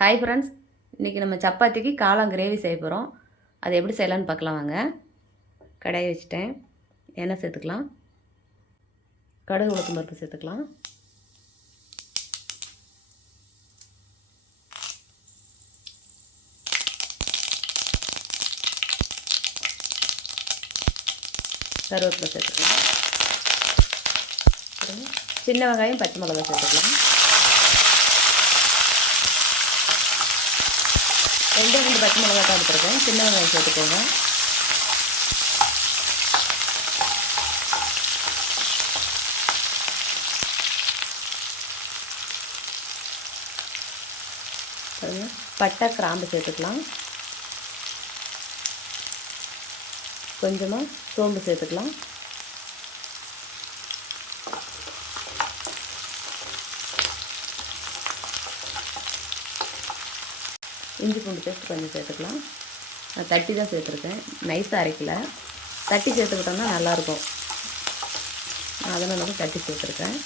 Hi friends, இன்றைக்கி நம்ம சப்பாத்திக்கு காளான் கிரேவி செய்ய போகிறோம். அது எப்படி செய்யலான்னு பார்க்கலாம் வாங்க. கடாயை வச்சுட்டேன். எண்ணெய் சேர்த்துக்கலாம். கடுகு உளுத்தம் பருப்பு சேர்த்துக்கலாம். கருவேப்பிலை சேர்த்துக்கலாம். சின்ன வெங்காயம் பச்சை மிளகாய் சேர்த்துக்கலாம். 2 பச்சை மிளகாய் தான் எடுத்துருக்கேன். சின்ன வெங்காயம் சேர்த்துக்கோங்க. பட்டை கிராம்பு சேர்த்துக்கலாம். கொஞ்சமாக சோம்பு சேர்த்துக்கலாம். இஞ்சி பூண்டு பேஸ்ட் கொஞ்சம் சேர்த்துக்கலாம். நான் தட்டி தான் சேர்த்துருக்கேன், நைஸாக அரைக்கல. தட்டி சேர்த்துக்கிட்டோம்னா நல்லாயிருக்கும். நான் அதனால் வந்து தட்டி சேர்த்துருக்கேன்.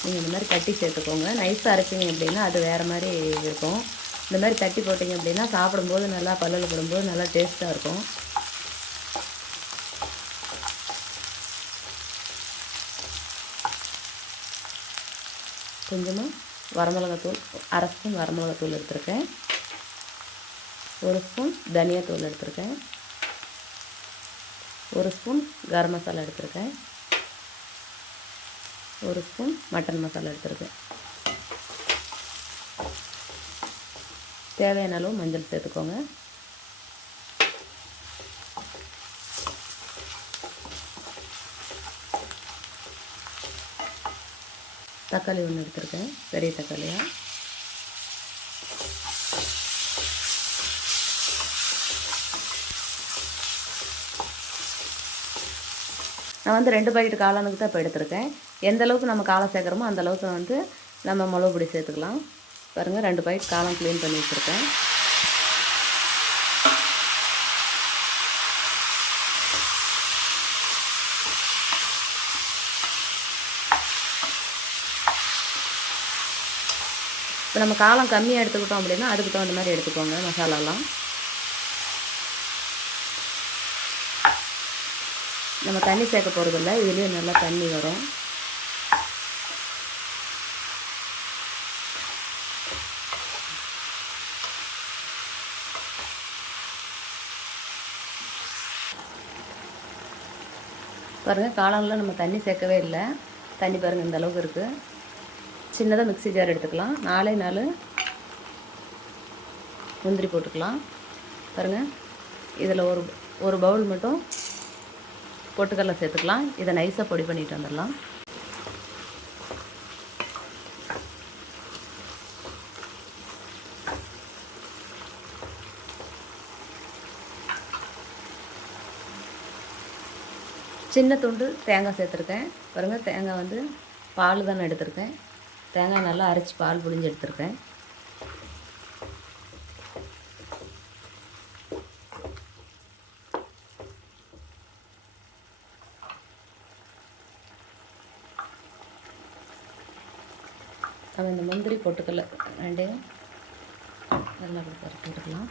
நீங்கள் இந்த மாதிரி தட்டி சேர்த்துக்கோங்க. நைஸாக அரைச்சிங்க அப்படின்னா அது வேறு மாதிரி இருக்கும். இந்த மாதிரி தட்டி போட்டிங்க அப்படின்னா சாப்பிடும்போது நல்லா பல்லில் போடும்போது நல்லா டேஸ்ட்டாக இருக்கும். கொஞ்சமாக வரமிளகாத்தூள், 1/2 ஸ்பூன் வரமிளகாத்தூள் எடுத்துருக்கேன். 1 ஸ்பூன் தனியாத்தூள் எடுத்துருக்கேன். 1 ஸ்பூன் கரம் மசாலா எடுத்துருக்கேன். 1 ஸ்பூன் மட்டன் மசாலா எடுத்துருக்கேன். தேவையான அளவு மஞ்சள் சேர்த்துக்கோங்க. தக்காளி 1 எடுத்துருக்கேன், பெரிய தக்காளியாக. நான் வந்து 2 பாக்கெட் காளானுக்கு தான் இப்போ எடுத்துருக்கேன். எந்த அளவுக்கு நம்ம காளான் சேர்க்குறோமோ அந்த அளவுக்கு வந்து நம்ம மிளகு பொடி சேர்த்துக்கலாம். பாருங்கள், 2 பாக்கெட் காளான் க்ளீன் பண்ணி வச்சுருக்கேன். இப்போ நம்ம காளான் கம்மியாக எடுத்துக்கிட்டோம் அப்படின்னா அதுக்கு தகுந்த மாதிரி எடுத்துக்கோங்க மசாலாலாம். நம்ம தண்ணி சேர்க்க போகிறதில்ல, இதுலேயும் நல்லா தண்ணி வரும். பாருங்கள், காளானில் நம்ம தண்ணி சேர்க்கவே இல்லை. தண்ணி பாருங்கள் இந்த அளவுக்கு இருக்குது. சின்னதாக மிக்ஸி ஜார் எடுத்துக்கலாம். 4 முந்திரி போட்டுக்கலாம். பாருங்கள், இதில் ஒரு பவுல் மட்டும் பொட்டுக்கடலை சேர்த்துக்கலாம். இதை நைஸாக பொடி பண்ணிட்டு வந்துடலாம். சின்ன துண்டு தேங்காய் சேர்த்துருக்கேன். பாருங்கள், தேங்காய் வந்து பால் தானே எடுத்திருக்கேன். தேங்காய் நல்லா அரைச்சி பால் புழிஞ்சு எடுத்துருக்கேன். நம்ம இந்த முந்திரி பொட்டுக்கடலை 2 நல்லா பருத்தி எடுக்கலாம்.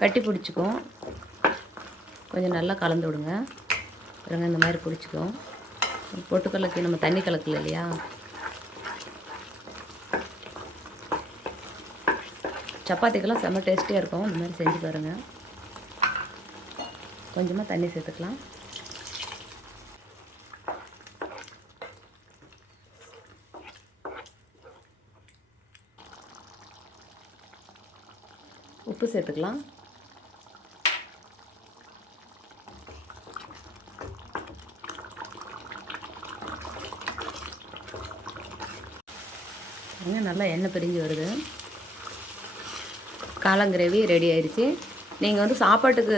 கட்டி பிடிச்சிக்கும். கொஞ்சம் நல்லா கலந்து விடுங்க. பாருங்க, இந்த மாதிரி பிடிச்சிக்கும். பொட்டுக்கடலைக்கு நம்ம தண்ணி கலக்கல இல்லையா, சப்பாத்திக்கெல்லாம் செம்ம டேஸ்டியாக இருக்கும். இந்த மாதிரி செஞ்சு பாருங்கள். கொஞ்சமாக தண்ணி சேர்த்துக்கலாம். உப்பு சேர்த்துக்கலாம். நல்லா எண்ணெய் பிரிஞ்சு வருது. காளான் கிரேவி ரெடி ஆயிடுச்சு. நீங்கள் வந்து சாப்பாட்டுக்கு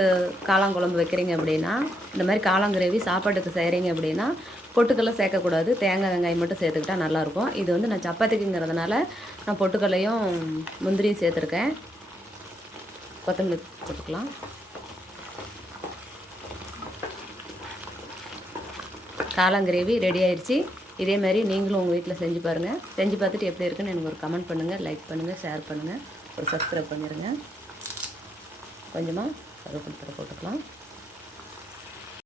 காளான் குழம்பு வைக்கிறீங்க அப்படின்னா, இந்த மாதிரி காளான் கிரேவி சாப்பாட்டுக்கு செய்கிறீங்க அப்படின்னா பொட்டுக்கடலை சேர்க்கக்கூடாது. தேங்காய் வெங்காயம் மட்டும் சேர்த்துக்கிட்டா நல்லாயிருக்கும். இது வந்து நான் சப்பாத்திக்குங்கிறதுனால நான் பொட்டுக்கடலையும் முந்திரியும் சேர்த்துருக்கேன். கொத்தமல்லி போட்டுக்கலாம். காளான் கிரேவி ரெடி ஆயிடுச்சு. இதே மாதிரி நீங்களும் உங்கள் வீட்டில் செஞ்சு பாருங்கள். செஞ்சு பார்த்துட்டு எப்படி இருக்குன்னு எனக்கு ஒரு கமெண்ட் பண்ணுங்கள், லைக் பண்ணுங்கள், ஷேர் பண்ணுங்கள், ஒரு சப்ஸ்கிரைப் பண்ணிடுங்க. கொஞ்சமாக கருவேப்பிலை போட்டுக்கலாம்.